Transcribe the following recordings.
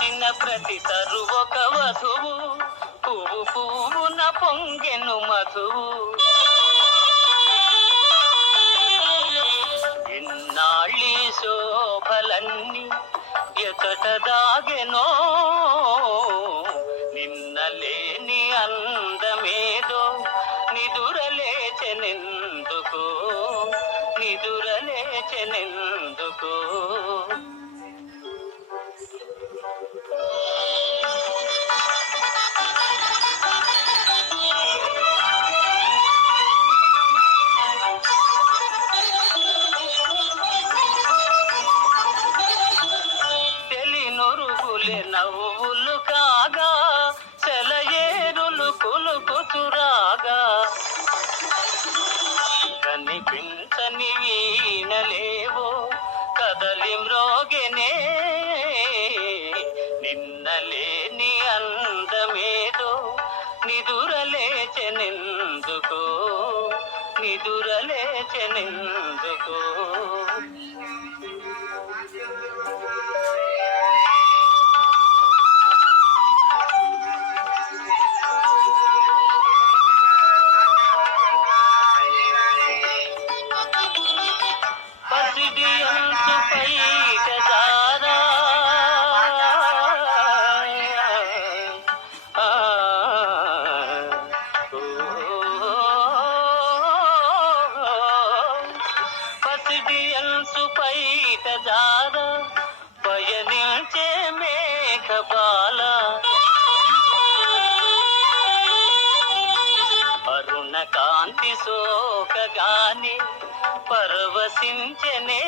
పుట్టిన ప్రతి తరు ఒక వధువు. పువ్వు పువ్వున పొంగెను మధువు. ఎన్నాళ్ళి శోభలన్నీ ఎతట దాగెనో నిన్నలేని అందమేదో నిదురలేచెనెందుకో? నిదురలేచెనెందుకో? నవ్వులే నవ్వులు కాగా సెలయేరులు కులుకుతురాగా. కనిపించని వీణలేవో కదలి మ్రోగెనే. నిన్నలేని అందమేదో నిదురలేచెనెందుకో నిదురలేచెనెందుకో జారా పయనించే మేఘబాల. అరుణ కాంతి సోకగాని పరవశించనే.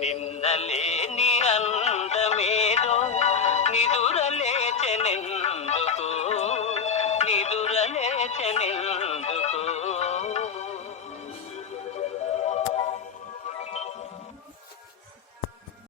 నిన్నలేని అందమేదో నిదురలేచెనెందుకు? నిదురలేచెనెందుకు